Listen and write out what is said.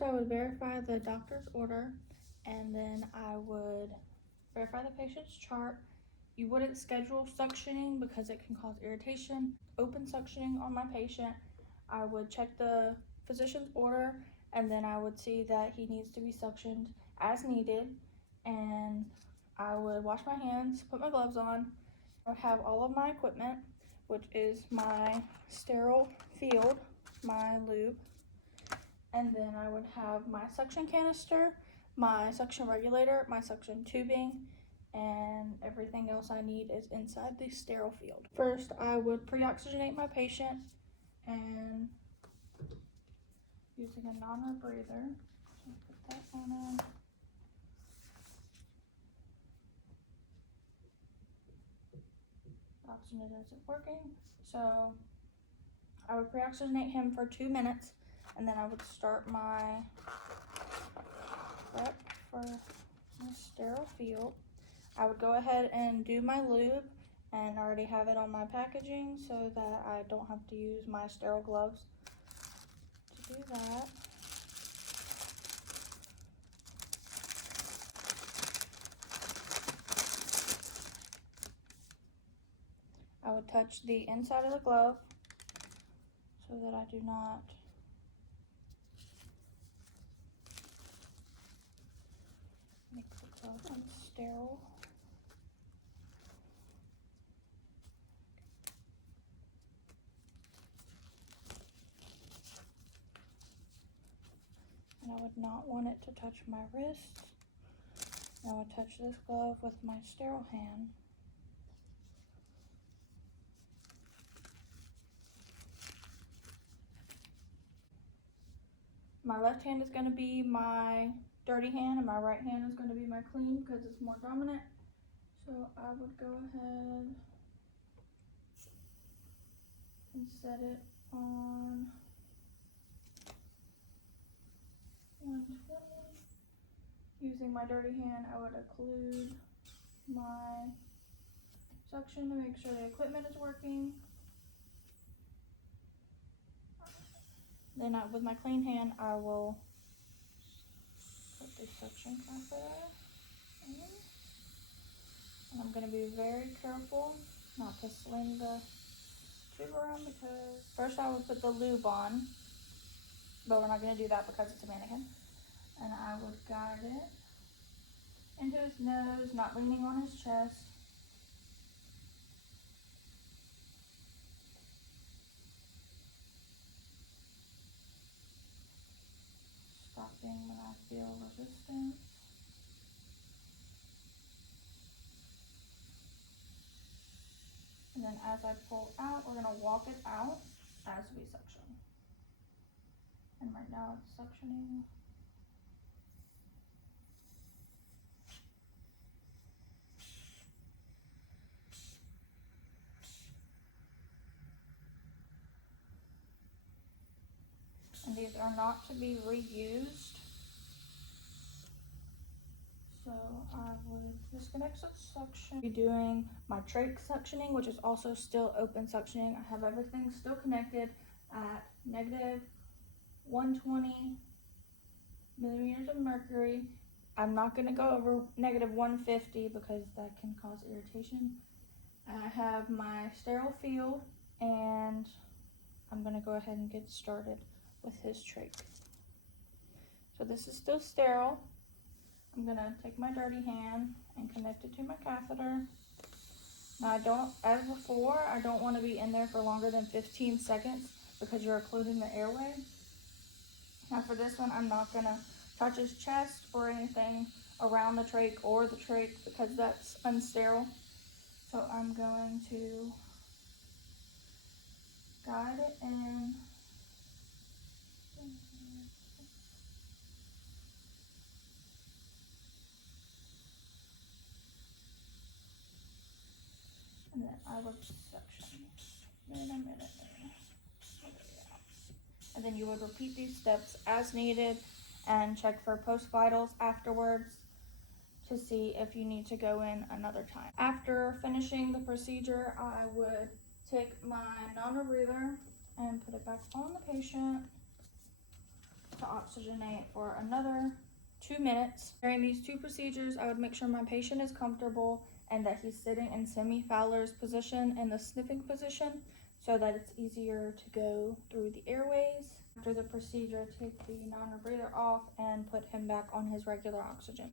First, I would verify the doctor's order, and then I would verify the patient's chart. You wouldn't schedule suctioning because it can cause irritation. Open suctioning on my patient, I would check the physician's order, and then I would see that he needs to be suctioned as needed, and I would wash my hands, put my gloves on. I would have all of my equipment, which is my sterile field, my lube, and then I would have my suction canister, my suction regulator, my suction tubing, and everything else I need is inside the sterile field. First, I would pre-oxygenate my patient and using a non-rebreather. So put that on. Oxygen isn't working, so I would pre-oxygenate him for 2 minutes, and then I would start my prep for my sterile field. I would go ahead and do my lube and already have it on my packaging so that I don't have to use my sterile gloves to do that. I would touch the inside of the glove so that I do not make the glove unsterile. And I would not want it to touch my wrist. I would touch this glove with my sterile hand. My left hand is going to be my dirty hand, and my right hand is going to be my clean because it's more dominant. So I would go ahead and set it on 120. Using my dirty hand, I would occlude my suction to make sure the equipment is working. Then with my clean hand, I will put the suction catheter in. And I'm going to be very careful not to sling the tube around because first I would put the lube on, but we're not going to do that because it's a mannequin. And I would guide it into his nose, not leaning on his chest. Stopping when I feel resistance. And then as I pull out, we're going to walk it out as we suction. And right now it's suctioning. And these are not to be reused. So I would disconnect the suction. Be doing my trach suctioning, which is also still open suctioning. I have everything still connected at negative 120 millimeters of mercury. I'm not going to go over negative 150 because that can cause irritation. I have my sterile field, and I'm going to go ahead and get started with his trach. So this is still sterile. I'm going to take my dirty hand and connect it to my catheter. Now as before, I don't want to be in there for longer than 15 seconds because you're occluding the airway. Now for this one, I'm not going to touch his chest or anything around the trach or the trach because that's unsterile. So I'm going to guide it in. And then I would suction in a minute. And then you would repeat these steps as needed and check for post vitals afterwards to see if you need to go in another time. After finishing the procedure, I would take my non-rebreather and put it back on the patient. to oxygenate for another 2 minutes. During these 2 procedures, I would make sure my patient is comfortable and that he's sitting in semi-Fowler's position in the sniffing position so that it's easier to go through the airways. After the procedure, take the non-rebreather off and put him back on his regular oxygen.